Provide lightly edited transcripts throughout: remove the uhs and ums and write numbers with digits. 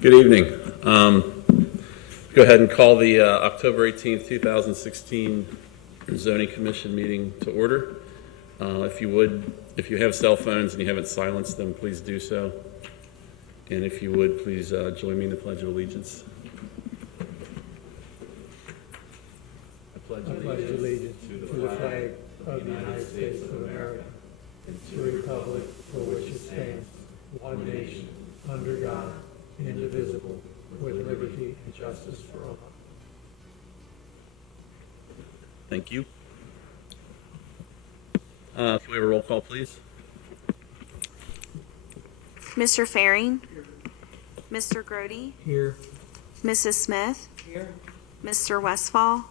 Good evening. Go ahead and call the October 18th, 2016 Zoning Commission meeting to order. If you have cell phones and you haven't silenced them, please do so. And if you would, please join me in the Pledge of Allegiance. I pledge allegiance to the flag of the United States of America and to the republic for which it stands, one nation, under God, indivisible, with liberty and justice for all. Thank you. If we have a roll call, please. Mr. Faring? Mr. Grody? Here. Mrs. Smith? Here. Mr. Westfall?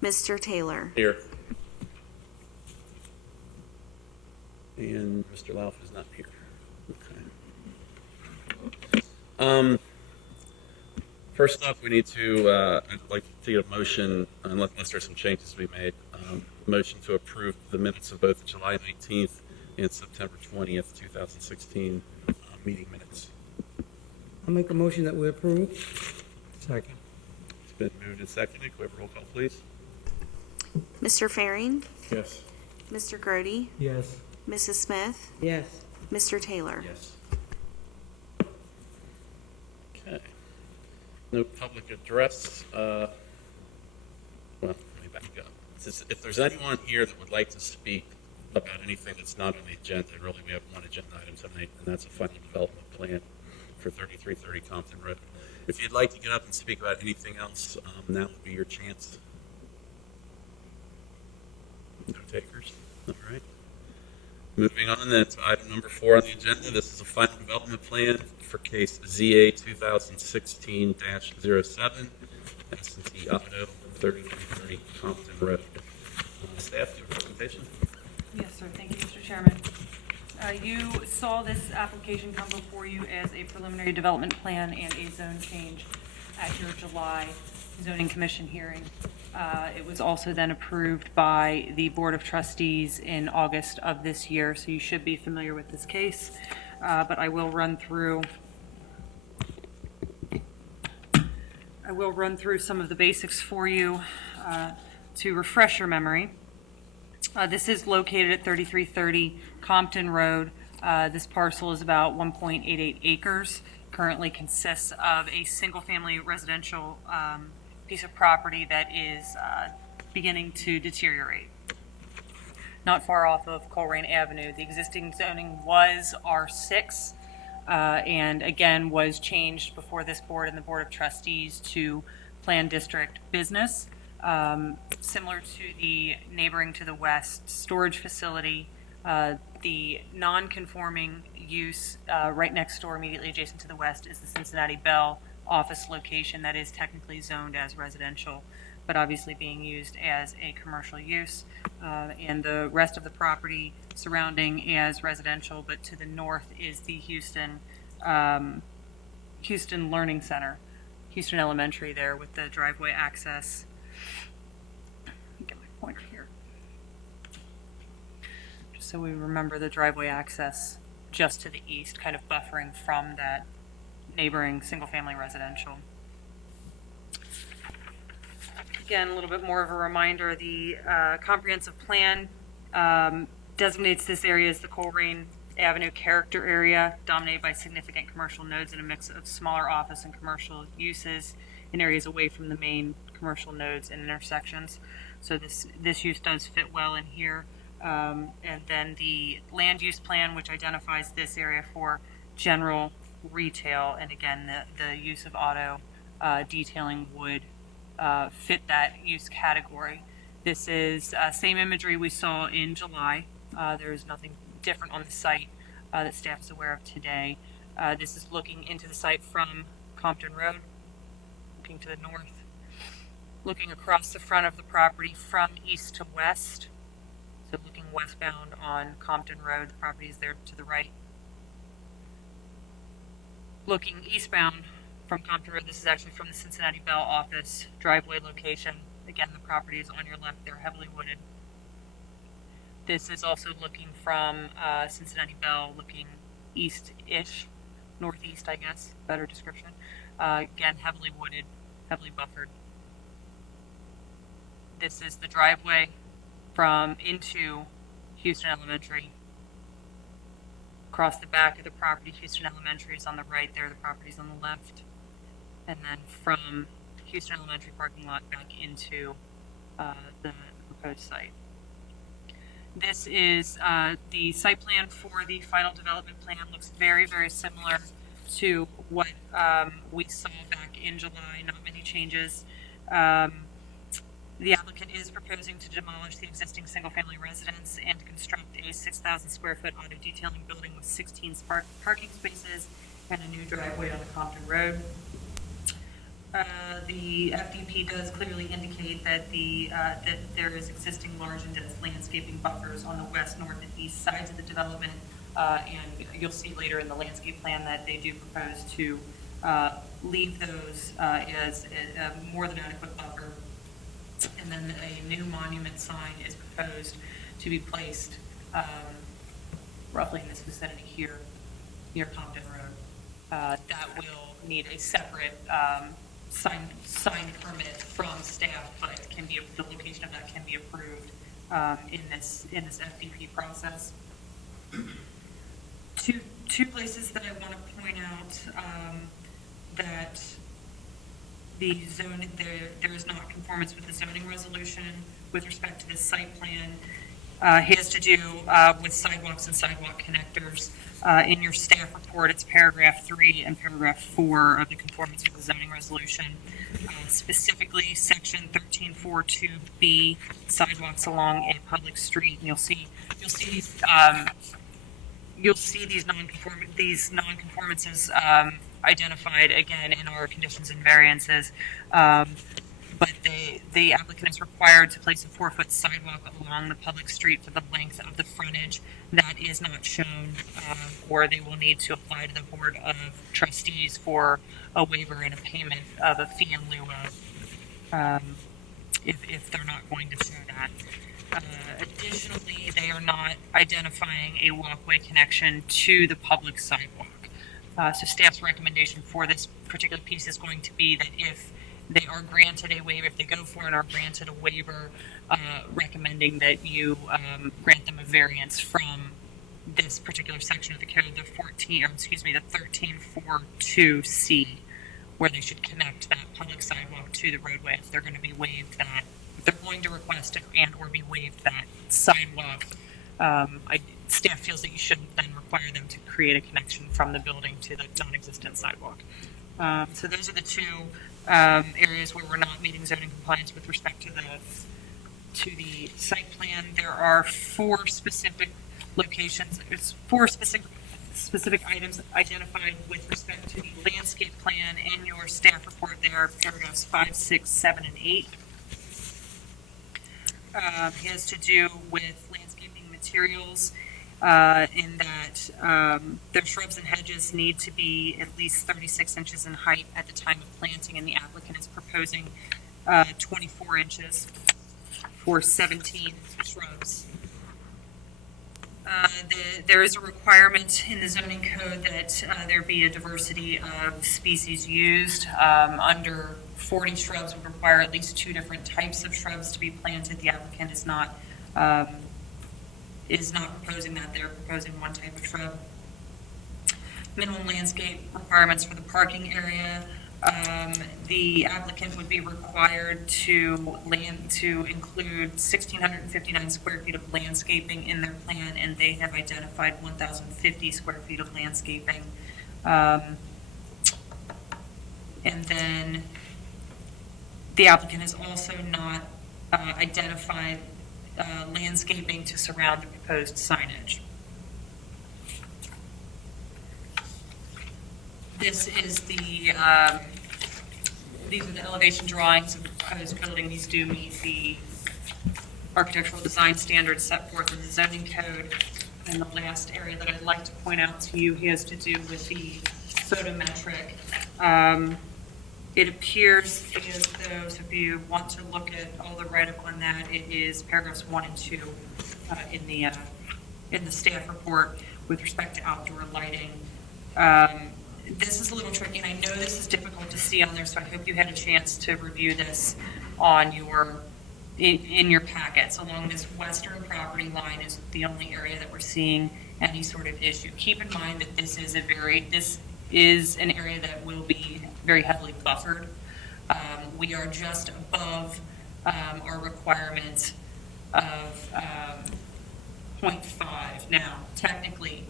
Mr. Taylor? Here. And Mr. Lauf is not here. Okay. First off, we need to, I'd like to get a motion, unless there's some changes to be made, motion to approve the minutes of both the July 19th and September 20th, 2016 meeting minutes. I'll make a motion that we approve. Second. It's been moved and seconded. Can we have a roll call, please? Mr. Faring? Yes. Mr. Grody? Yes. Mrs. Smith? Yes. Mr. Taylor? Yes. Okay. No public address. Well, let me back up. If there's anyone here that would like to speak about anything that's not on the agenda, really we have one agenda item tonight, and that's a final development plan for 3330 Compton Road. If you'd like to get up and speak about anything else, now would be your chance. No takers? All right. Moving on then to item number 4 on the agenda. This is a final development plan for case ZA 2016-07, S&T Auto, 3330 Compton Road. Staff, do you have a presentation? Yes, sir. Thank you, Mr. Chairman. You saw this application come before you as a preliminary development plan and a zone change at your July Zoning Commission hearing. It was also then approved by the Board of Trustees in August of this year, so you should be familiar with this case. But I will run through some of the basics for you to refresh your memory. This is located at 3330 Compton Road. This parcel is about 1.88 acres. Currently consists of a single-family residential piece of property that is beginning to deteriorate. Not far off of Colerain Avenue. The existing zoning was R6 and again was changed before this board and the Board of Trustees to Plan District Business. Similar to the neighboring to the west storage facility, the non-conforming use right next door, immediately adjacent to the west, is the Cincinnati Bell office location that is technically zoned as residential, but obviously being used as a commercial use. And the rest of the property surrounding as residential, but to the north is the Houston Learning Center, Houston Elementary there with the driveway access. Get my pointer here. Just so we remember the driveway access just to the east, kind of buffering from that neighboring single-family residential. Again, a little bit more of a reminder, the comprehensive plan designates this area as the Colerain Avenue character area, dominated by significant commercial nodes and a mix of smaller office and commercial uses in areas away from the main commercial nodes and intersections. So this use does fit well in here. And then the land use plan, which identifies this area for general retail, and again, the use of auto detailing would fit that use category. This is same imagery we saw in July. There is nothing different on the site that staff is aware of today. This is looking into the site from Compton Road, looking to the north, looking across the front of the property from east to west. So looking westbound on Compton Road, the property is there to the right. Looking eastbound from Compton Road, this is actually from the Cincinnati Bell office driveway location. Again, the property is on your left, they're heavily wooded. This is also looking from Cincinnati Bell, looking east-ish northeast, I guess, better description. Again, heavily wooded, heavily buffered. This is the driveway from into Houston Elementary. Across the back of the property, Houston Elementary is on the right there, the property's on the left. And then from Houston Elementary parking lot back into the proposed site. This is the site plan for the final development plan. Looks very, very similar to what we saw back in July, not many changes. The applicant is proposing to demolish the existing single-family residence and to construct a 6,000 square foot auto detailing building with 16 parking spaces and a new driveway on the Compton Road. The FDP does clearly indicate that that there is existing large and dense landscaping buffers on the west, north, and east sides of the development, and you'll see later in the landscape plan that they do propose to leave those as a more than adequate buffer. And then a new monument sign is proposed to be placed roughly in this vicinity here, near Compton Road. That will need a separate sign permit from staff, but the location of that can be approved in this FDP process. Two places that I want to point out that the zone there is not conformance with the zoning resolution with respect to this site plan. Has to do with sidewalks and sidewalk connectors. In your staff report, it's paragraph 3 and paragraph 4 of the conformance with the zoning resolution. Specifically, section 1342B, sidewalks along a public street. And you'll see these non-conformances identified again in our conditions and variances. But the applicant is required to place a 4-foot sidewalk along the public street for the length of the frontage. That is not shown, or they will need to apply to the Board of Trustees for a waiver and a payment of a fee in lieu of, if they're not going to show that. Additionally, they are not identifying a walkway connection to the public sidewalk. So staff's recommendation for this particular piece is going to be that if they are granted a waiver, if they go for it, are granted a waiver, recommending that you grant them a variance from this particular section of the code, the 1342C, where they should connect that public sidewalk to the roadway if they're going to be waived that. If they're going to request it and or be waived that sidewalk, staff feels that you shouldn't then require them to create a connection from the building to the non-existent sidewalk. So those are the two areas where we're not meeting zoning compliance with respect to the site plan. There are 4 specific locations. It's 4 specific items identified with respect to the landscape plan in your staff report. There, paragraphs 5, 6, 7, and 8. It has to do with landscaping materials. In that their shrubs and hedges need to be at least 36 inches in height at the time of planting, and the applicant is proposing 24 inches for 17 shrubs. There is a requirement in the zoning code that there be a diversity of species used. Under 40 shrubs would require at least 2 different types of shrubs to be planted. The applicant is not proposing that. They're proposing 1 type of shrub. Minimum landscape requirements for the parking area. The applicant would be required to include 1,659 square feet of landscaping in their plan, and they have identified 1,050 square feet of landscaping. And then the applicant has also not identified landscaping to surround the proposed signage. This is these are the elevation drawings of the proposed building. These do meet the architectural design standards set forth in the zoning code. And the last area that I'd like to point out to you has to do with the photometric. It appears as though, so if you want to look at all the write-up on that, it is paragraphs 1 and 2 in the staff report with respect to outdoor lighting. this is a little tricky, and I know this is difficult to see on there, so I hope you had a chance to review this on in your packets. Along this western property line is the only area that we're seeing any sort of issue. Keep in mind that this is an area that will be very heavily buffered. We are just above our requirement of 0.5. Now, technically,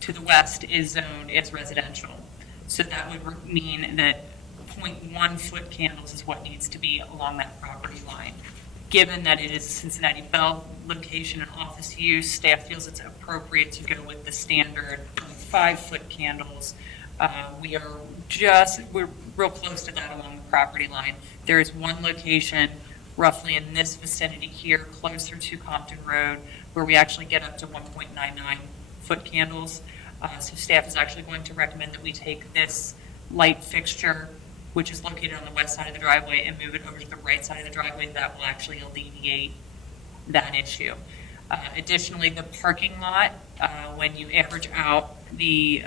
to the west is zoned as residential. So that would mean that 0.1 foot candles is what needs to be along that property line. Given that it is a Cincinnati Bell location and office use, staff feels it's appropriate to go with the standard 5 foot candles. We're real close to that along the property line. There is one location roughly in this vicinity here, closer to Compton Road, where we actually get up to 1.99 foot candles. So staff is actually going to recommend that we take this light fixture, which is located on the west side of the driveway, and move it over to the right side of the driveway. That will actually alleviate that issue. Additionally, the parking lot, when you average out the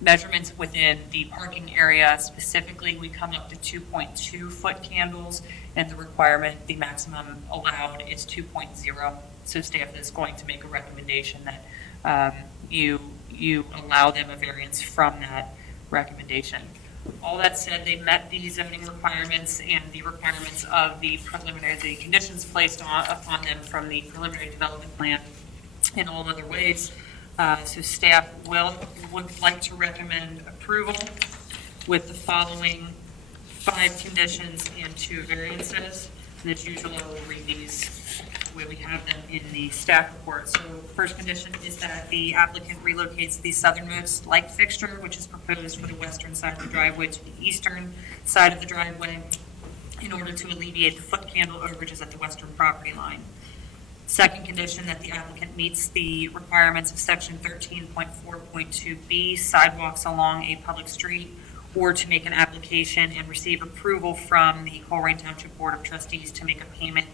measurements within the parking area specifically, we come up to 2.2 foot candles, and the requirement, the maximum allowed, is 2.0. So staff is going to make a recommendation that you allow them a variance from that recommendation. All that said, they met the zoning requirements and the requirements of the conditions placed upon them from the preliminary development plan in all other ways. So staff would like to recommend approval with the following 5 conditions and 2 variances. And as usual, I will read these where we have them in the staff report. So first condition is that the applicant relocates the southernmost light fixture, which is proposed for the western side of the driveway, to the eastern side of the driveway in order to alleviate the foot candle overages at the western property line. Second condition, that the applicant meets the requirements of section 13.4.2B, sidewalks along a public street, or to make an application and receive approval from the Colerain Township Board of Trustees to make a payment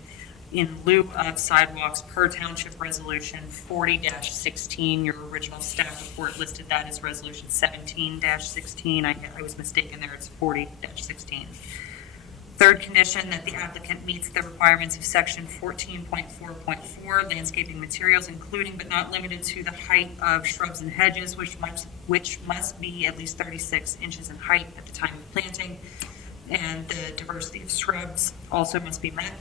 in lieu of sidewalks per Township Resolution 40-16. Your original staff report listed that as Resolution 17-16. I was mistaken there, it's 40-16. Third condition, that the applicant meets the requirements of section 14.4.4, landscaping materials, including but not limited to the height of shrubs and hedges, which must be at least 36 inches in height at the time of planting, and the diversity of shrubs also must be met.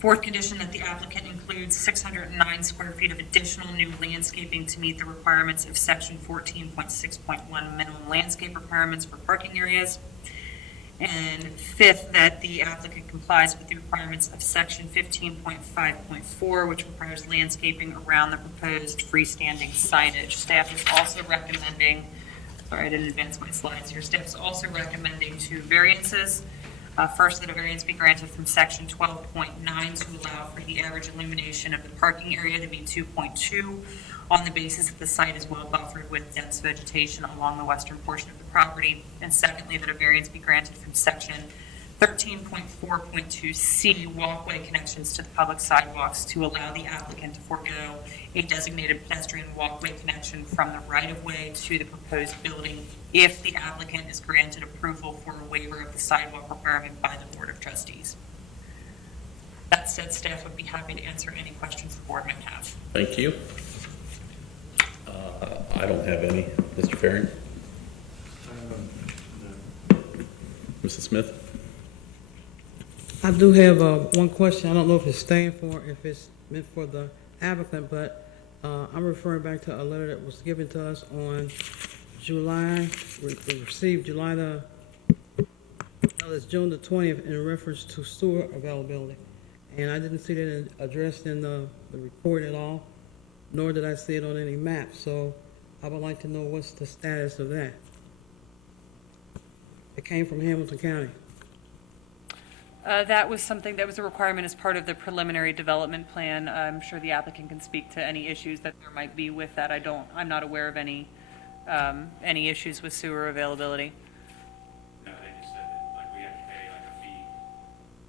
Fourth condition, that the applicant includes 609 square feet of additional new landscaping to meet the requirements of section 14.6.1, minimum landscape requirements for parking areas. And fifth, that the applicant complies with the requirements of section 15.5.4, which requires landscaping around the proposed freestanding signage. Staff is also recommending, sorry, I didn't advance my slides here. Staff is also recommending 2 variances. First, that a variance be granted from section 12.9 to allow for the average illumination of the parking area to be 2.2 on the basis that the site is well buffered with dense vegetation along the western portion of the property. And secondly, that a variance be granted from section 13.4.2C, walkway connections to the public sidewalks, to allow the applicant to forego a designated pedestrian walkway connection from the right-of-way to the proposed building if the applicant is granted approval for a waiver of the sidewalk requirement by the Board of Trustees. That said, staff would be happy to answer any questions the board might have. Thank you. I don't have any. Mr. Farring? Mrs. Smith? I do have one question. I don't know if it's staying for, if it's meant for the applicant, but I'm referring back to a letter that was given to us on July, we received July the, it's June the 20th, in reference to sewer availability. And I didn't see that addressed in the report at all, nor did I see it on any map. So I would like to know what's the status of that. It came from Hamilton County. That was something that was a requirement as part of the preliminary development plan. I'm sure the applicant can speak to any issues that there might be with that. I'm not aware of any issues with sewer availability. No, they just said that, like, we have to pay like a fee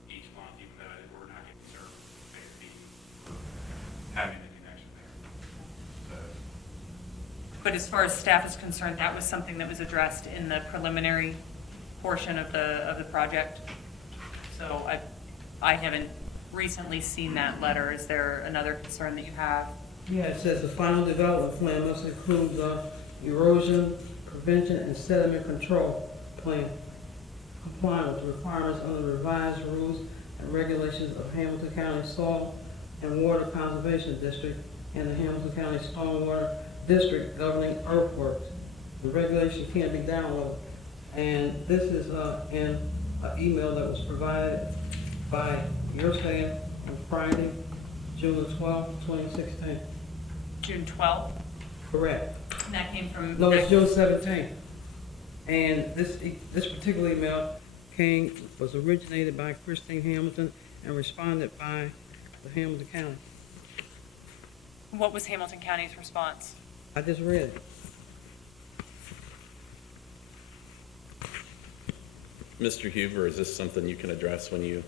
each month, even though we're not getting served, pay a fee for having the connection there. So, But as far as staff is concerned, that was something that was addressed in the preliminary portion of the project. So I haven't recently seen that letter. Is there another concern that you have? Yeah, it says the final development plan must include the erosion prevention and sediment control plan, complying with the requirements under the revised rules and regulations of Hamilton County Soil and Water Conservation District and the Hamilton County Stormwater District governing earthworks. The regulation can't be downloaded. And this is in an email that was provided by your staff on Friday, June the 12th, 2016. June 12th? Correct. And that came from? No, it's June 17th. And this particular email was originated by Christine Hamilton and responded by the Hamilton County. What was Hamilton County's response? I just read it. Mr. Huber, is this something you can address when you?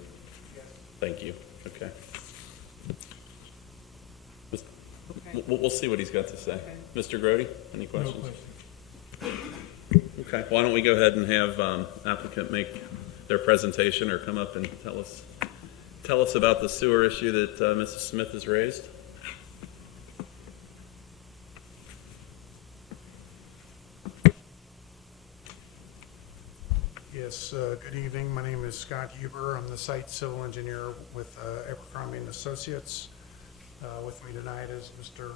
Yes. Thank you. Okay. We'll see what he's got to say. Okay. Mr. Grody, any No questions? question. Okay, why don't we go ahead and have applicant make their presentation or come up and tell us about the sewer issue that Mrs. Smith has raised. Yes, good evening. My name is Scott Huber. I'm the site civil engineer with Abercrombie and Associates. With me tonight is Mr.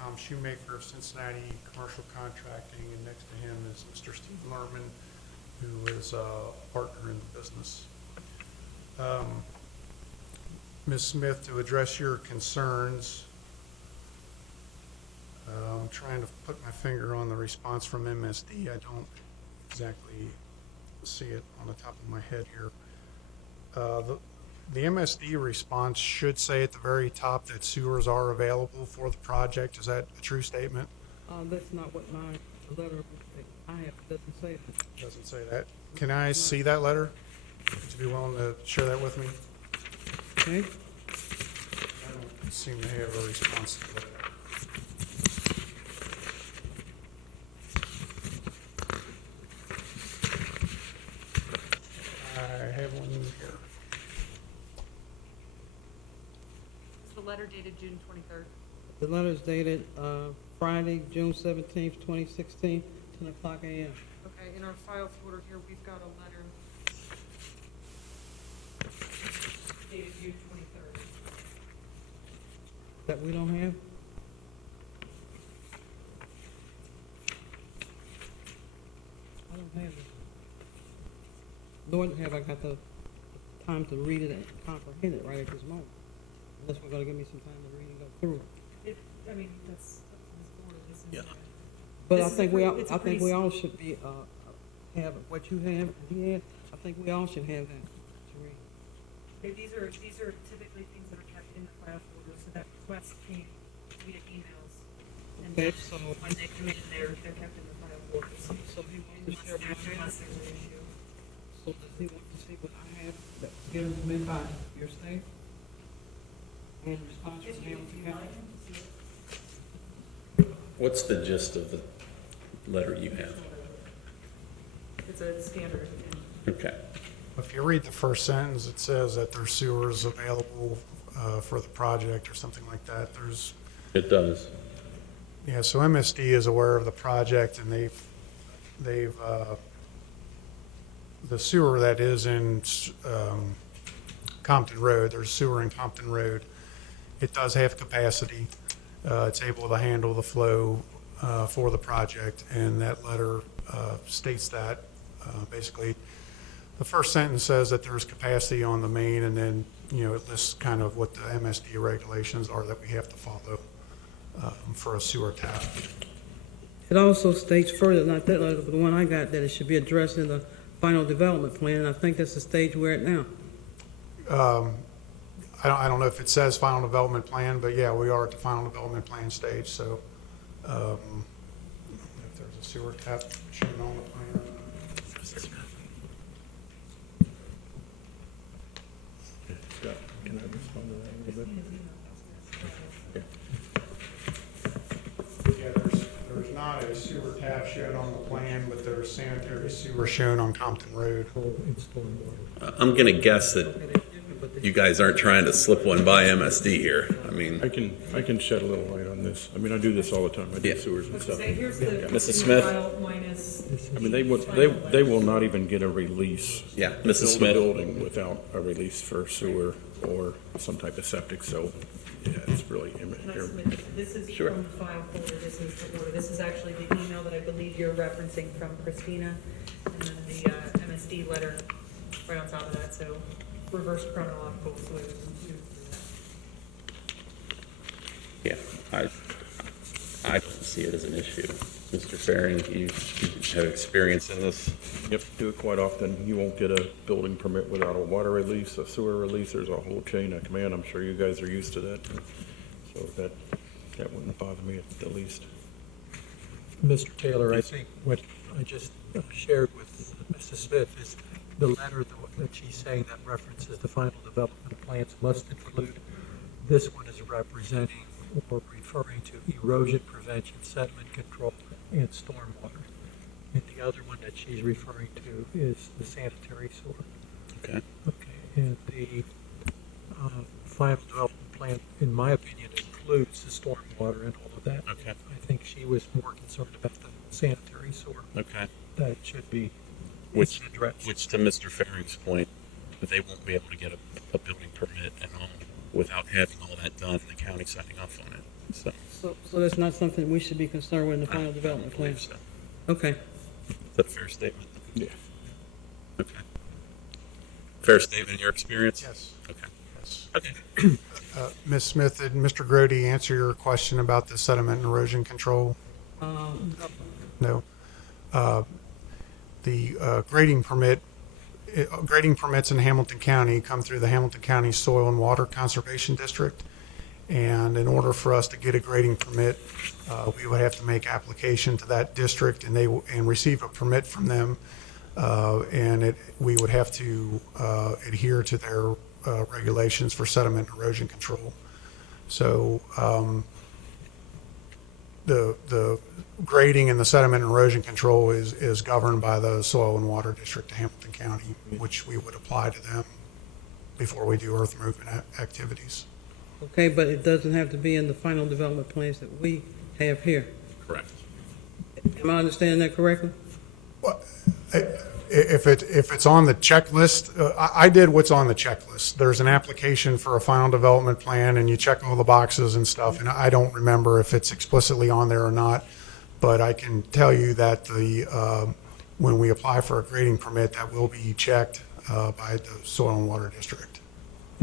Tom Shoemaker of Cincinnati Commercial Contracting, and next to him is Mr. Steve Lerman, who is a partner in the business. Ms. Smith, to address your concerns, I'm trying to put my finger on the response from MSD. I don't exactly see it on the top of my head here. The MSD response should say at the very top that sewers are available for the project. Is that a true statement? That's not what my letter I have, doesn't say that. Doesn't say that. Can I see that letter? Would you be willing to share that with me? Okay? I don't seem to have a response to that. I have one here. Is the letter dated June 23rd? The letter is dated Friday, June 17th, 2016, 10 o'clock a.m. Okay, in our file folder here, we've got a letter dated June 23rd. That we don't have? I don't have it. Nor have I got the time to read it and comprehend it right at this moment. Unless we're gonna give me some time to read and go through it. I mean, that's up to this board. This is, Yeah. But This I is think a we pretty- all, it's a I think pretty we s- all should be, have what you have, and he had, I think we all should have that to read. okay, these are typically things that are kept in the file folder, so that requests came via emails. And Okay, then so- when they come in, they're kept in the file folder. So he wants to share what I Unless have? there's an issue. So does he want to see what I have that's given to me by your staff? And response If from you Hamilton want County? him to see it. What's the gist of the letter you have? It's a standard. Okay. If you read the first sentence, it says that there's sewers available for the project or something like that. It does. Yeah, so MSD is aware of the project, and they've the sewer that is in Compton Road, there's sewer in Compton Road. It does have capacity. It's able to handle the flow for the project, and that letter states that. Basically, the first sentence says that there's capacity on the main, and then, it lists kind of what the MSD regulations are that we have to follow for a sewer tap. It also states further, not that letter, but the one I got, that it should be addressed in the final development plan, and I think that's the stage we're at now. I don't know if it says final development plan, but yeah, we are at the final development plan stage, so if there's a sewer tap shown on the plan. Can I respond to that a little bit? Yeah, there's not sanitary sewer shown on Compton Road. In stormwater. I'm going to guess that you guys aren't trying to slip one by MSD here. I mean, I can shed a little light on this. I mean, I do this all the time. I do Yeah. sewers and Let's stuff. say, here's the. Mrs. Smith? file minus, I mean, they will not even get a release. Yeah, to Mrs. build a Smith. building without a release for sewer or some type of septic, so, yeah, it's really and I immaterial. submit this is Sure. from the file folder, this is the order, this is actually the email that I believe you're referencing from Christina, and then the MSD letter right on top of that, so reverse chronological, so it was. yeah, I don't see it as an issue. Mr. Faring, you have experience in this. Yep, do it quite often. You won't get a building permit without a water release, a sewer release. There's a whole chain of command. I'm sure you guys are used to that. So that wouldn't bother me at the least. Mr. Taylor, I think what I just shared with Mrs. Smith is the letter that she's saying that references the final development plans must include, this one is representing or referring to erosion prevention, sediment control, and stormwater. And the other one that she's referring to is the sanitary sewer. Okay. Okay, and the final development plan, in my opinion, includes the stormwater and all of that. Okay. I think she was more concerned about the sanitary sewer. Okay. That should be Which, addressed. which to Mr. Faring's point, they won't be able to get a building permit at all without having all that done and the county signing off on it. So, So that's not something we should be concerned with in the I final don't development plan? believe so. Okay. Is that a fair statement? Yeah. Okay. Fair statement in your experience? Yes. Okay. Yes. Okay. Ms. Smith, did Mr. Grody answer your question about the sediment and erosion control? No. The grading permits in Hamilton County come through the Hamilton County Soil and Water Conservation District. And in order for us to get a grading permit, we would have to make application to that district and receive a permit from them. We would have to adhere to their regulations for sediment and erosion control. So the grading and the sediment and erosion control is governed by the Soil and Water District of Hamilton County, which we would apply to them before we do earth movement activities. Okay, but it doesn't have to be in the final development plans that we have here. Correct. Am I understanding that correctly? Well, if it's on the checklist, I did what's on the checklist. There's an application for a final development plan, and you check all the boxes and stuff, and I don't remember if it's explicitly on there or not, but I can tell you that when we apply for a grading permit, that will be checked by the Soil and Water District.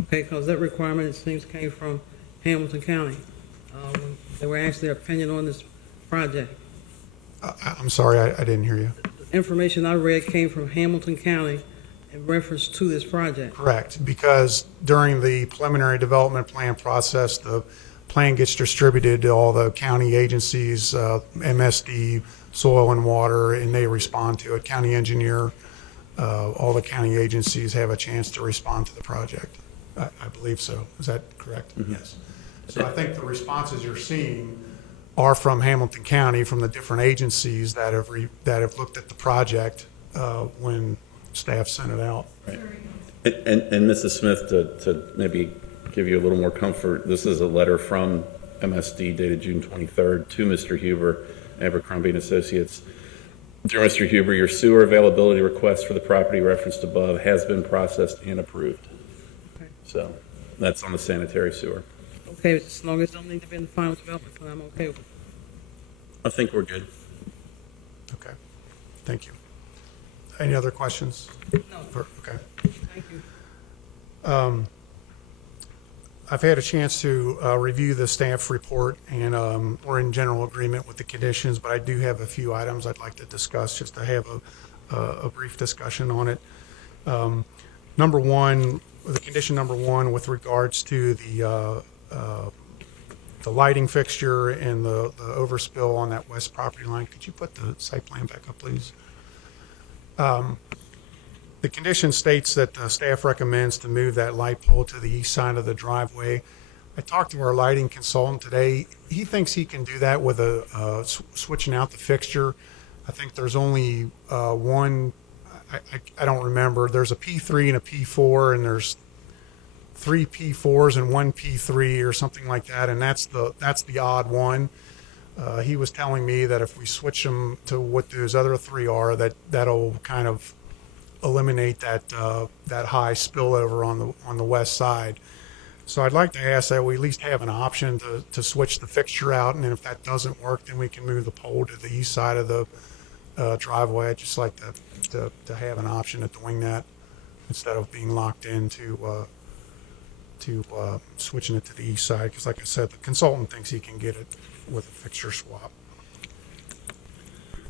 Okay, because that requirement, it seems, came from Hamilton County. When they were asked their opinion on this project. I'm sorry, I didn't hear you. The information I read came from Hamilton County in reference to this project. Correct, because during the preliminary development plan process, the plan gets distributed to all the county agencies, MSD, Soil and Water, and they respond to it. County engineer, all the county agencies have a chance to respond to the project. I believe so. Is that correct? Yes. So I think the responses you're seeing are from Hamilton County, from the different agencies that have looked at the project when staff sent it out. Right. And Mrs. Smith, to maybe give you a little more comfort, this is a letter from MSD dated June 23rd to Mr. Huber, Abercrombie and Associates. Dear Mr. Huber, your sewer availability request for the property referenced above has been processed and approved. Okay. So that's on the sanitary sewer. Okay, as long as it don't need to be in the final development plan, I'm okay with it. I think we're good. Okay, thank you. Any other questions? No, Okay. thank you. I've had a chance to review the staff report, and we're in general agreement with the conditions, but I do have a few items I'd like to discuss just to have a brief discussion on it. Number one, the condition number one with regards to the lighting fixture and the overspill on that west property line. Could you put the site plan back up, please? The condition states that staff recommends to move that light pole to the east side of the driveway. I talked to our lighting consultant today. He thinks he can do that with switching out the fixture. I think there's only one, I don't remember, there's a P3 and a P4, and there's 3 P4s and 1 P3 or something like that, and that's the odd one. He was telling me that if we switch them to what those other 3 are, that'll kind of eliminate that high spillover on the west side. So I'd like to ask that we at least have an option to switch the fixture out, and then if that doesn't work, then we can move the pole to the east side of the driveway. I'd just like to have an option of doing that instead of being locked into switching it to the east side, because like I said, the consultant thinks he can get it with a fixture swap.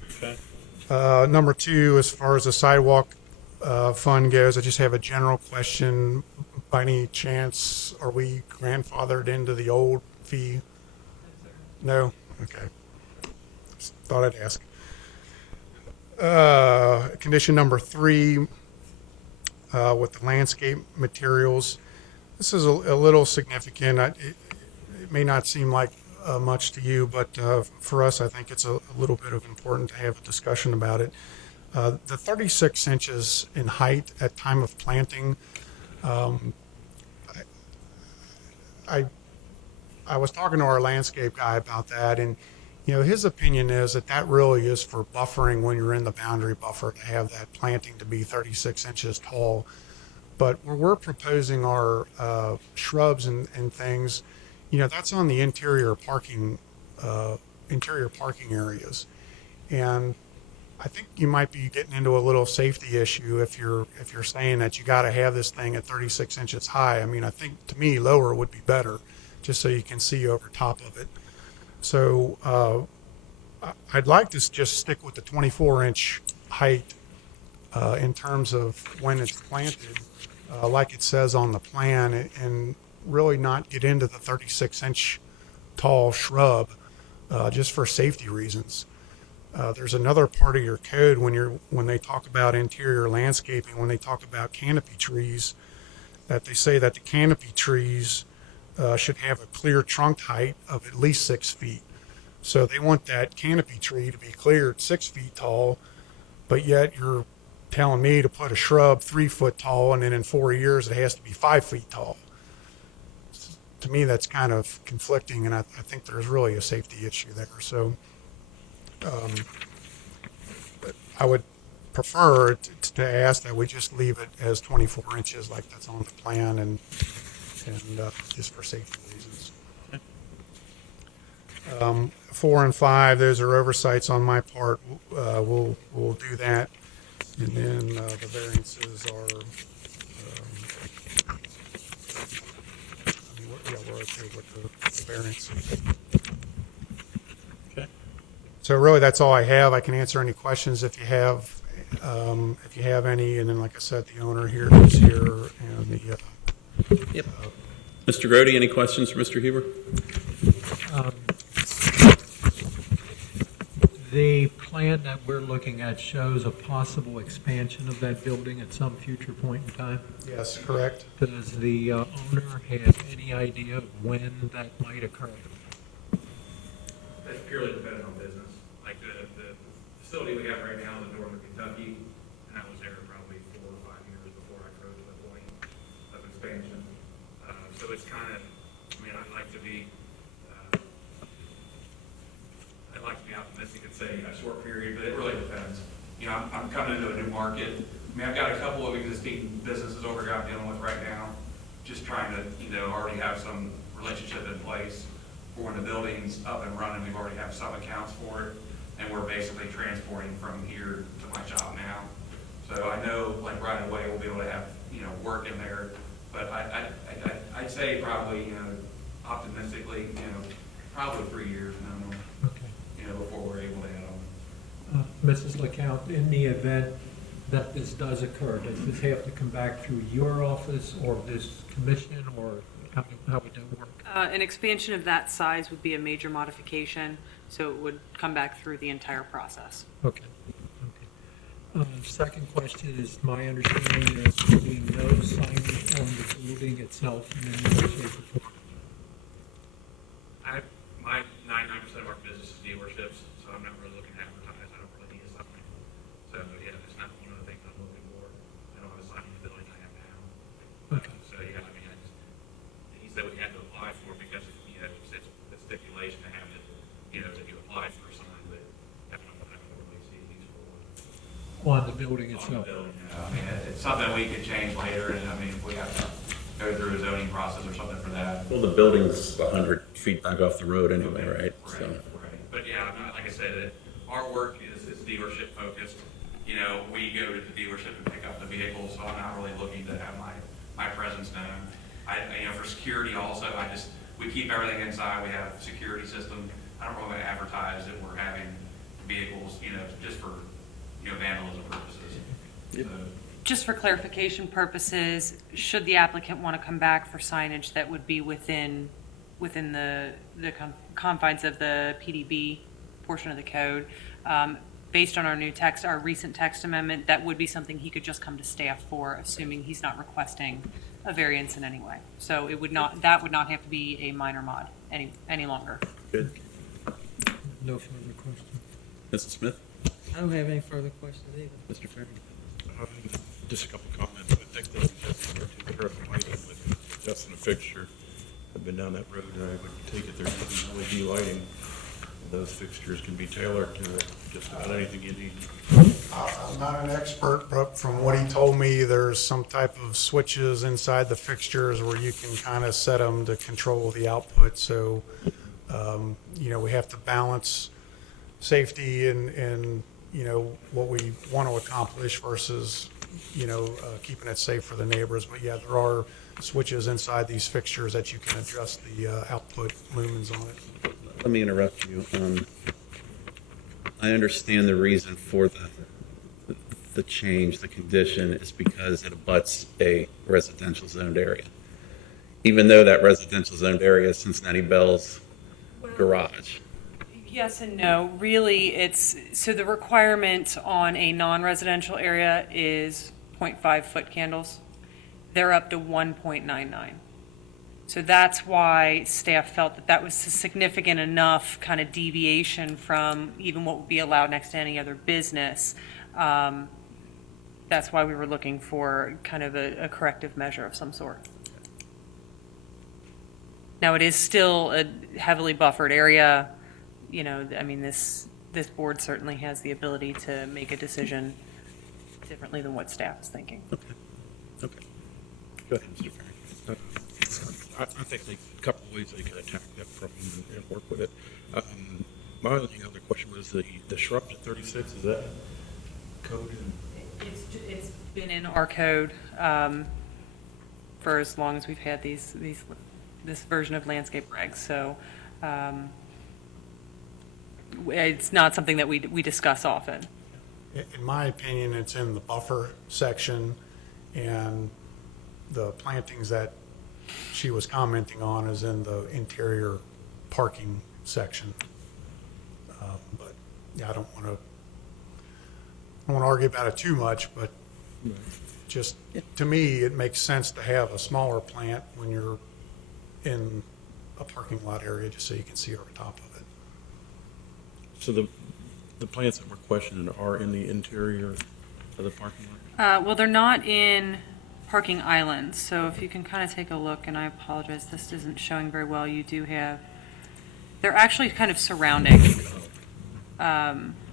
Okay. Number 2, as far as the sidewalk fund goes, I just have a general question. By any chance, are we grandfathered into the old fee? No? Okay. Just thought I'd ask. Condition number 3, with the landscape materials. This is a little significant. It may not seem like much to you, but for us, I think it's a little bit of important to have a discussion about it. The 36 inches in height at time of planting, I was talking to our landscape guy about that, and his opinion is that really is for buffering when you're in the boundary buffer, to have that planting to be 36 inches tall. But where we're proposing our shrubs and things, that's on the interior parking areas, and I think you might be getting into a little safety issue if you're saying that you got to have this thing at 36 inches high. I mean, I think to me lower would be better, just so you can see over top of it. So I'd like to just stick with the 24-inch height in terms of when it's planted, like it says on the plan, and really not get into the 36-inch tall shrub just for safety reasons. There's another part of your code when they talk about interior landscaping, when they talk about canopy trees, that they say that the canopy trees should have a clear trunk height of at least 6 feet. So they want that canopy tree to be cleared 6 feet tall, but yet you're telling me to put a shrub 3 foot tall, and then in 4 years it has to be 5 feet tall. To me, that's kind of conflicting, and I think there's really a safety issue there. So I would prefer to ask that we just leave it as 24 inches like that's on the plan, and just for safety reasons. 4 and 5, those are oversights on my part. We'll do that. And then the variances are, we're okay with the variances. Okay. So really, that's all I have. I can answer any questions if you have any. And then, like I said, the owner here is here, and the. Yep. Mr. Grody, any questions for Mr. Huber? The plan that we're looking at shows a possible expansion of that building at some future point in time. Yes, correct. Does the owner have any idea of when that might occur? That's purely dependent on business. Like the facility we have right now in northern Kentucky, and I was there probably 4 or 5 years before I drove to the point of expansion. So it's kind of, I'd like to be optimistic and say a short period, but it really depends. I'm coming into a new market. I've got a couple of existing businesses over here I'm dealing with right now, just trying to, already have some relationship in place for when the building's up and running. We've already have some accounts for it, and we're basically transporting from here to my shop now. So I know, like, right away we'll be able to have, work in there. But I'd say probably, optimistically, probably 3 years minimum. Okay. Before we're able to add on. Mrs. LeCount, in the event that this does occur, does this have to come back through your office or this commission, or how would that work? An expansion of that size would be a major modification, so it would come back through the entire process. Okay. Second question is, my understanding there will be no signage on the building itself in any way, shape, or form. My 99% of our business is dealerships, so I'm not really looking to advertise. I don't really need a on the building on the itself. building. I mean, it's something we could change later, and I mean, if we have to go through a zoning process or something for that. Well, the building's 100 feet back off the road anyway, right? So, Right. But yeah, I'm not, like I said, our work is dealership focused. You know, we go to the dealership and pick up the vehicles, so I'm not really looking to have my presence known. You know, for security also, we keep everything inside. We have a security system. I don't really advertise that we're having vehicles, you know, just for, you know, vandalism purposes. Yep. So, Just for clarification purposes, should the applicant want to come back for signage that would be within the confines of the PDB portion of the code, based on our recent text amendment, that would be something he could just come to staff for, assuming he's not requesting a variance in any way. So that would not have to be a minor mod any longer. good. No further questions. Mrs. Smith? I don't have any further questions either. Mr. Ferry? Just a couple comments. I think that we have to lighting with adjusting a fixture. I've been down that road, and I would take it there's LED lighting. Those fixtures can be tailored to just about anything you need. I'm not an expert, but from what he told me, there's some type of switches inside the fixtures where you can kind of set them to control the output. So, you know, we have to balance safety and, you know, what we want to accomplish versus, you know, keeping it safe for the neighbors. But yeah, there are switches inside these fixtures that you can adjust the output lumens on it. Let me interrupt you. I understand the reason for the change, the condition is because it abuts a residential zoned area. Even though that residential zoned area is Cincinnati Bell's garage. Yes and no. Really, so the requirement on a non-residential area is 0.5 foot candles. They're up to 1.99. So that's why staff felt that that was a significant enough kind of deviation from even what would be allowed next to any other business. That's why we were looking for kind of a corrective measure of some sort. Now, it is still a heavily buffered area. You know, I mean, this board certainly has the ability to make a decision differently than what staff is thinking. Okay. Go ahead, Mr. Ferry. I think a couple of ways they could attack that problem and work with it. My only other question was the shrubs at 36, is that coded? It's been in our code for as long as we've had this version of landscape regs. So it's not something that we discuss often. In my opinion, it's in the buffer section, and the plantings that she was commenting on is in the interior parking section. But yeah, I don't want to argue about it too much, but just to me, it makes sense to have a smaller plant when you're in a parking lot area, just so you can see over top of it. So the plants that we're questioning are in the interior of the parking lot? Well, they're not in parking islands, so if you can kind of take a look, and I apologize, this isn't showing very well, you do have, they're actually kind of surrounding,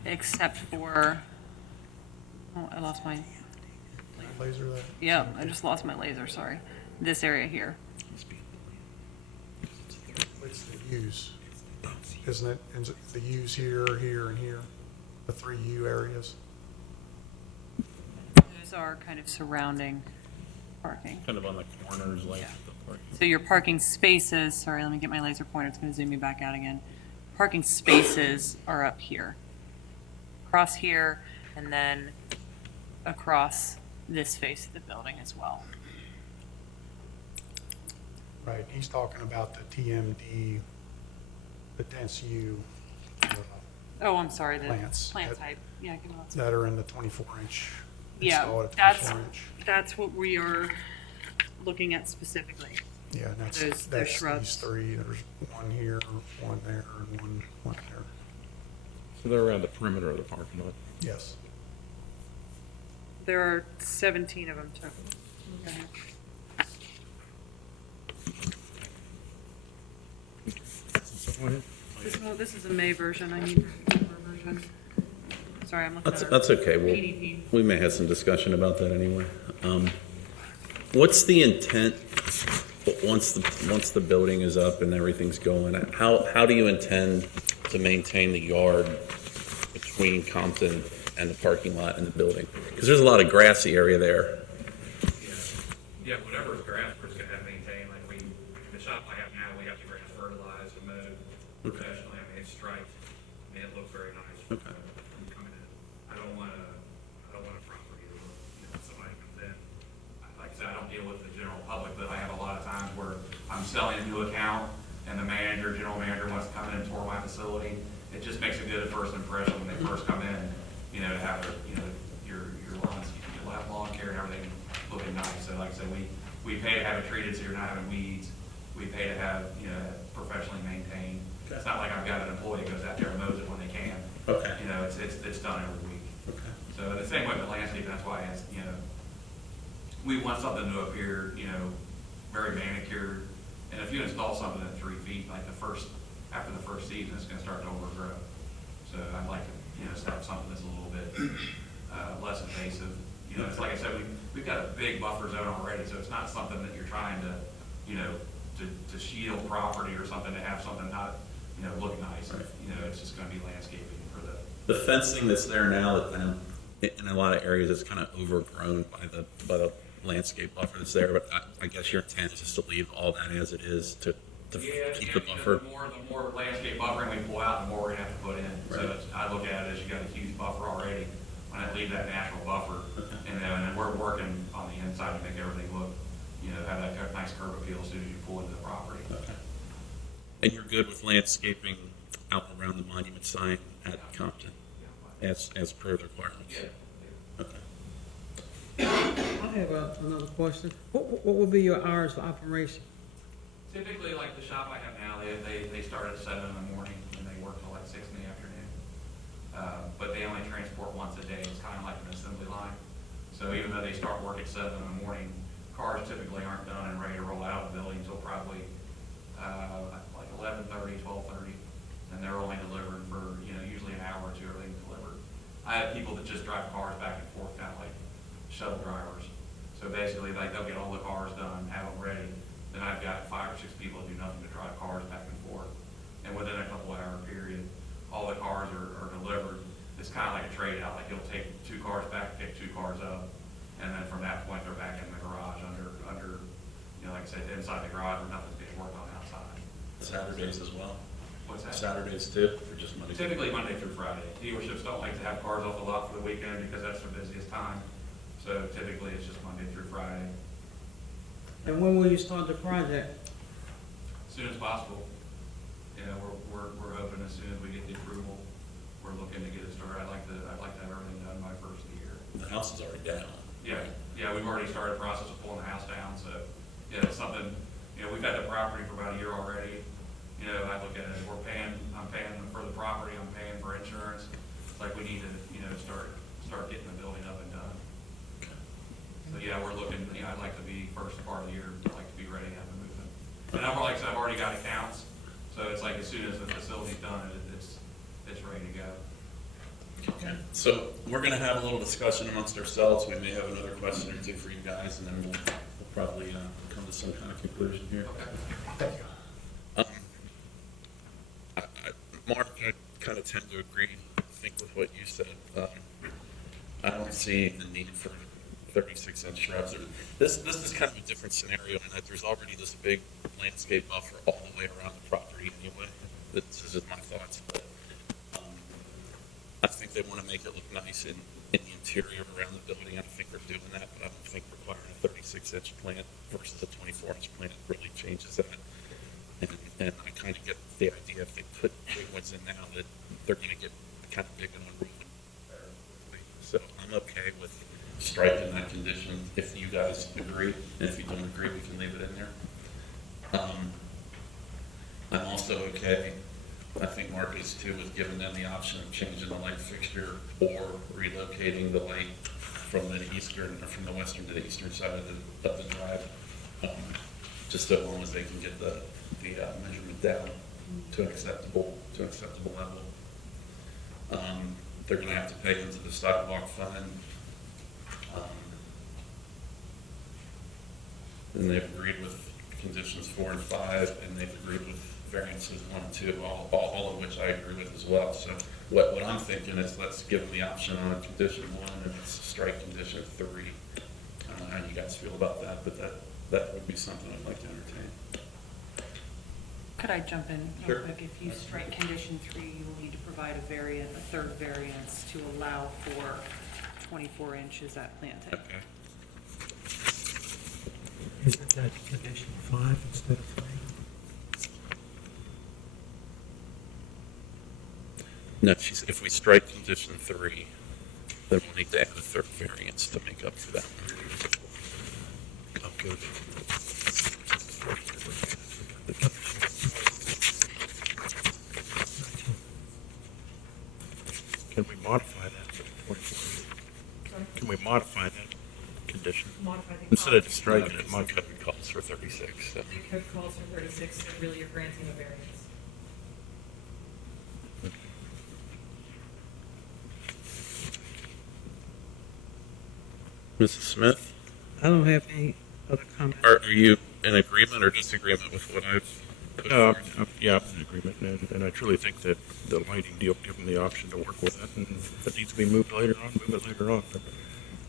except for, oh, I lost my, Laser there? yeah, I just lost my laser, sorry. This area here. It's the U's, isn't it? Is it the U's here, here, and here? The 3 U areas? Those are kind of surrounding parking. Kind of on the corners, like Yeah. the parking. So your parking spaces, sorry, let me get my laser pointer, it's going to zoom me back out again. Parking spaces are up here. Across here, and then across this face of the building as well. Right, he's talking about the TMD, the dense U Oh, I'm sorry, the Plants. plant type. Yeah, give me one second. that are in the 24-inch. Yeah, Install it at that's 24-inch. that's what we are looking at specifically. Yeah, and those that's shrubs. these 3. There's one here, one there, and one there. So they're around the perimeter of the parking lot. Yes. There are 17 of them total. Okay. So go ahead. This is a May version. I need a November version. sorry, I'm looking at our That's okay. PDP. We may have some discussion about that anyway. What's the intent, once the building is up and everything's going, how do you intend to maintain the yard between Compton and the parking lot and the building? Because there's a lot of grassy area there. Yeah, whatever's grass, we're just gonna have to maintain, like the shop I have now, we have to grass fertilize and mow professionally, I mean, it's striped, I mean, it looks very nice. Okay. From coming in. I don't want a property that, somebody comes in, like I said, I don't deal with the general public, but I have a lot of times where I'm selling a new account, and the general manager wants to come in and tour my facility. It just makes a good first impression when they first come in, to have, your lawns, your lawn care and everything looking nice. So like I said, we pay to have it treated so you're not having weeds. We pay to have, professionally maintained. It's not like I've got an employee that goes out there and mows it when they can. Okay. It's done every week. Okay. So the same way with landscaping, that's why I asked, we want something to appear, very manicured. And if you install something at 3 feet, like after the first season, it's gonna start to overgrow. So I'd like to, have something that's a little bit, less invasive. It's like I said, we've got a big buffer zone already, so it's not something that you're trying to, to shield property or something, to have something not, look nice. Right. It's just gonna be landscaping for The fencing that's there now, in a lot of areas, it's kind of overgrown by the landscape buffer that's there, but I guess your intent is just to leave all that as it is to keep the buffer. The more landscape buffering we pull out, the more we're gonna have to put in. So Right. I look at it as you got a huge buffer already. When I leave that natural buffer, and then we're working on the inside to make everything look, have that nice curb appeal as soon as you pull into the property. Okay. And you're good with landscaping out around the monument sign at Compton, as per the requirements? Yeah. Okay. I have another question. What would be your hours of operation? Typically, like the shop I have now, they start at 7 in the morning and they work till like 6 in the afternoon. But they only transport once a day. It's kind of like an assembly line. So even though they start work at 7 in the morning, cars typically aren't done and ready to roll out of the building until probably like 11:30, 12:30. And they're only delivered for, usually an hour or two everything delivered. I have people that just drive cars back and forth, kind of like shuttle drivers. So basically, like, they'll get all the cars done, have them ready. Then I've got 5 or 6 people that do nothing but drive cars back and forth. And within a couple hour period, all the cars are delivered. It's kind of like a trade out. Like, you'll take 2 cars back, pick 2 cars up. And then from that point, they're back in the garage under, like I said, inside the garage where nothing's being worked on outside. Saturdays as well? What's that? Saturdays too, or just Monday? Typically Monday through Friday. Dealerships don't like to have cars off the lot for the weekend because that's their busiest time. So typically it's just Monday through Friday, And when will you start the project? as soon as possible. We're hoping as soon as we get the approval, we're looking to get it started. I'd like to have everything done by first of the year. The house is already down. Yeah, we've already started the process of pulling the house down, so, it's something, we've had the property for about a year already. I look at it, I'm paying for the property, I'm paying for insurance. It's like we need to, start getting the building up and done. So, we're looking, I'd like to be first part of the year, I'd like to be ready to have the movement. And like I said, I've already got accounts, so it's like as soon as the facility's done, it's ready to go. Okay, so we're gonna have a little discussion amongst ourselves. We may have another question or two for you guys, and then we'll probably come to some kind of conclusion here. Okay. Mark, I kind of tend to agree, I think, with what you said. I don't see the need for 36-inch shrubs. This is kind of a different scenario in that there's already this big landscape buffer all the way around the property anyway. This is just my thoughts. But, I think they want to make it look nice in the interior around the building. I think they're doing that, but I don't think requiring a 36-inch plant versus a 24-inch plant really changes that. And I kind of get the idea if they put big ones in now that they're going to get kind of big and unruly. So I'm okay with striking that condition if you guys agree. And if you don't agree, we can leave it in there. I'm also okay. I think Mark is too, with giving them the option of changing the light fixture or relocating the light from the western to the eastern side of the drive, just so long as they can get the measurement down to an acceptable level. they're gonna have to pay into the sidewalk fund. And they've agreed with conditions 4 and 5, and they've agreed with variances 1 and 2, all of which I agree with as well. So what I'm thinking is let's give them the option on condition 1 and let's strike condition 3. I don't know how you guys feel about that, but that would be something I'd like to entertain. Could I jump in Sure. real quick? If you strike condition 3, you will need to provide a third variance to allow for 24 inches at planting. Okay. Isn't that condition 5 instead of 3? No, if we strike condition 3, then we'll need to add a third variance to make up for that. Oh, good. Can we modify that to 24? Can we modify that condition? Modify the Instead of just striking it, My modify code calls for 36, so. The code calls for 36, so really you're granting a variance. Mrs. Smith, I don't have any other comments. are you in agreement or disagreement with what I've put No, forward? yeah, I'm in agreement, and I truly think that the lighting deal, give them the option to work with that, and if it needs to be moved later on, move it later on, but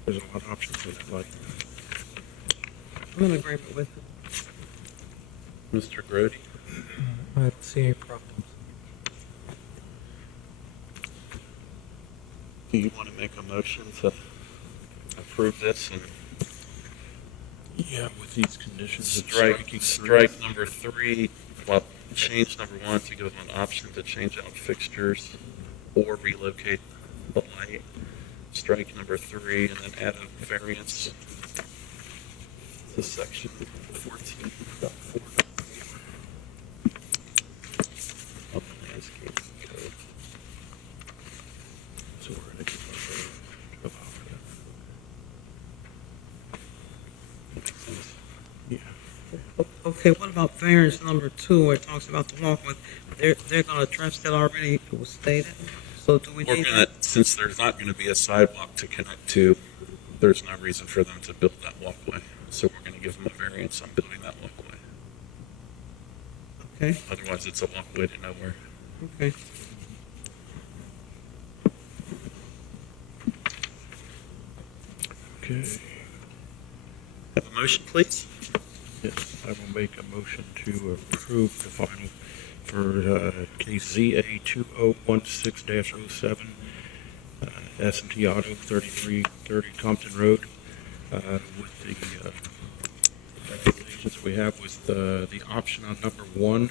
there's a lot of options with that lighting. I'm in agreement with it. Mr. Grody? I don't see any problems. Do you want to make a motion to approve this and Yeah, with these conditions of strike striking strike number 3, well, change number 1 to give them an option to change out fixtures or relocate the light. Strike number 3 and then add a variance to section 14.4 of the landscape code. So we're gonna give a for that. That makes sense. Yeah. Okay, what about variance number 2, where it talks about the walkway? They're gonna address that already, it was stated, so do we We're need gonna, that? since there's not gonna be a sidewalk to connect to, there's no reason for them to build that walkway. So we're gonna give them a variance on building that walkway. Okay, Otherwise, it's a walkway to nowhere. okay. Okay. Have a motion, please? Yes, I will make a motion to approve the final for case ZA 2016-07, S&T Auto 3330 Compton Road, with the regulations we have with the option on number 1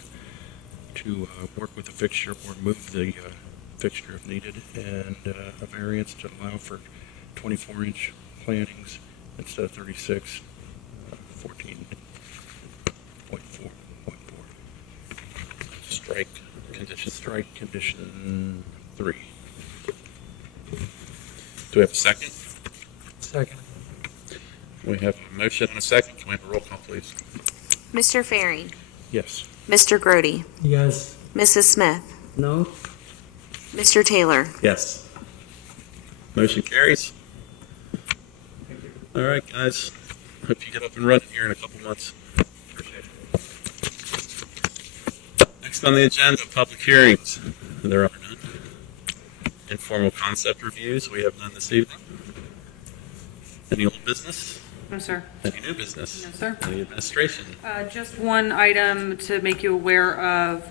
to work with the fixture or move the fixture if needed, and a variance to allow for 24-inch plantings instead of 36, 14.4.4. Strike condition 3. Strike condition 3. Do we have a second? Second. We have a motion and a second. Can we have a roll call, please? Mr. Ferry, Yes. Mr. Grody, Yes. Mrs. Smith, No? Mr. Taylor. Yes. Motion carries. All right, guys. Hope you get up and running here in a couple months. Appreciate it. Next on the agenda, public hearings. There are none. Informal concept reviews. We have none this evening. Any old business? No, sir. Any new business? No, sir. Any administration? Just one item to make you aware of,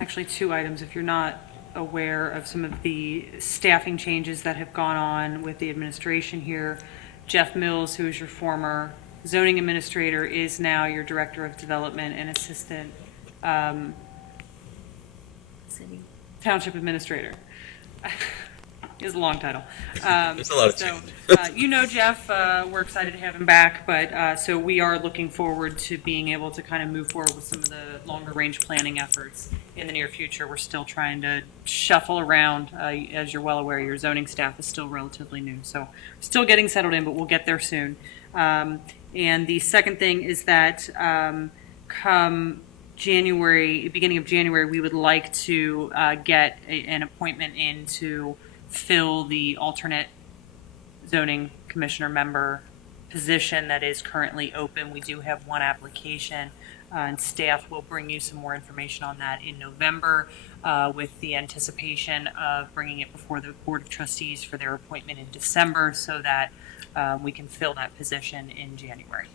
actually 2 items, if you're not aware of some of the staffing changes that have gone on with the administration here. Jeff Mills, who is your former zoning administrator, is now your director of development and assistant township administrator. Is a long title. There's a lot of so, change. you know Jeff, we're excited to have him back, but so we are looking forward to being able to kind of move forward with some of the longer range planning efforts in the near future. We're still trying to shuffle around. As you're well aware, your zoning staff is still relatively new, so still getting settled in, but we'll get there soon. And the second thing is that come January, beginning of January, we would like to get an appointment in to fill the alternate zoning commissioner member position that is currently open. We do have one application, and staff will bring you some more information on that in November with the anticipation of bringing it before the Board of Trustees for their appointment in December so that we can fill that position in January.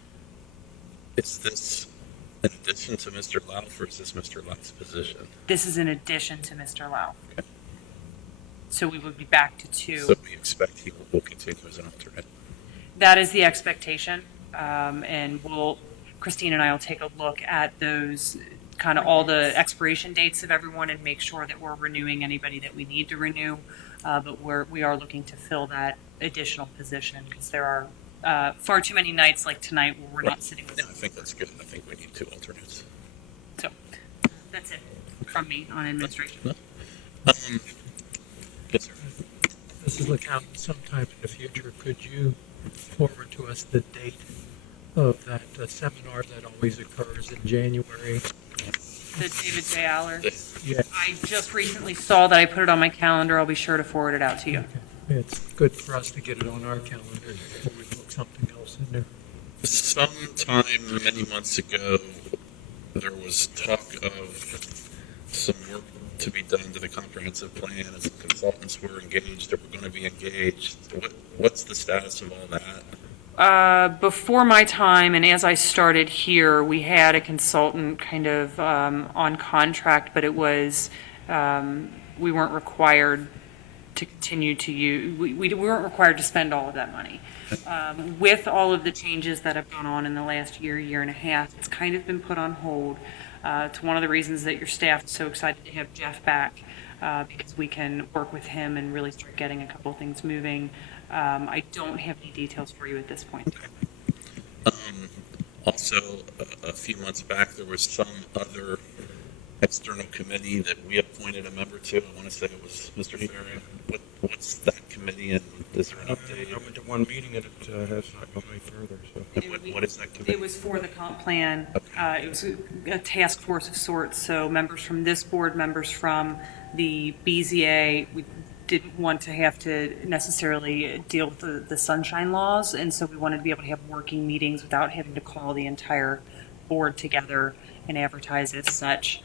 Is this in addition to Mr. Lau, or is this Mr. Lau's position? This is in addition to Mr. Lau. Okay. So we would be back to two. So we expect he will continue as an alternate. That is the expectation, and Christine and I will take a look at those, kind of all the expiration dates of everyone and make sure that we're renewing anybody that we need to renew, but we are looking to fill that additional position because there are far too many nights like tonight where we're not sitting with. No, I think that's good. I think we need 2 alternates. So that's it from me on administration. No? Yes, sir. Mrs. LeCount, sometime in the future, could you forward to us the date of that seminar that always occurs in January? The David J. Aller. Yeah, I just recently saw that I put it on my calendar. I'll be sure to forward it out to you. okay. It's good for us to get it on our calendar before we book something else in there. Sometime many months ago, there was talk of some work to be done to the comprehensive plan, and some consultants were engaged or were going to be engaged. What's the status of all that? Before my time, and as I started here, we had a consultant kind of on contract, but it was, we weren't required to continue to use, we weren't required to spend all of that money. With all of the changes that have gone on in the last year and a half, it's kind of been put on hold. It's one of the reasons that your staff is so excited to have Jeff back, because we can work with him and really start getting a couple of things moving. I don't have any details for you at this point. Also, a few months back, there was some other external committee that we appointed a member to. I want to say it was Mr. Ferry. What's that committee, and is there an update? I went to one meeting and it has not gone any further, so. And what is that committee? It was for the comp plan. It was a task force of sorts, so members from this board, members from the BZA. We didn't want to have to necessarily deal with the sunshine laws, and so we wanted to be able to have working meetings without having to call the entire board together and advertise as such,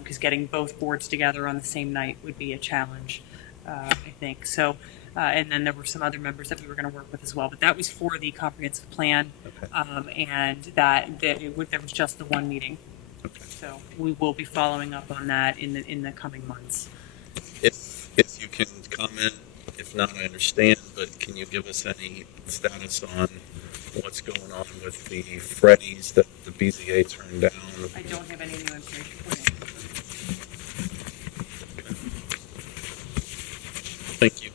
because getting both boards together on the same night would be a challenge, I think. So, and then there were some other members that we were going to work with as well, but that was for the comprehensive plan, and there was just the one meeting. Okay. So we will be following up on that in the coming months. If you can comment, if not, I understand, but can you give us any status on what's going on with the Freddies that the BZA turned down? I don't have any new information for you. Thank you.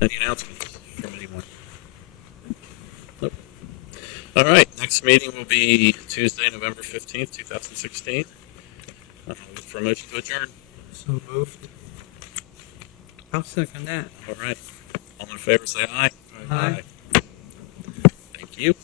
Any announcements from anyone? Nope. All right, next meeting will be Tuesday, November 15th, 2016. Look for a motion to adjourn. So moved. I'll second that. All right. All in favor, say aye. Aye. Thank you.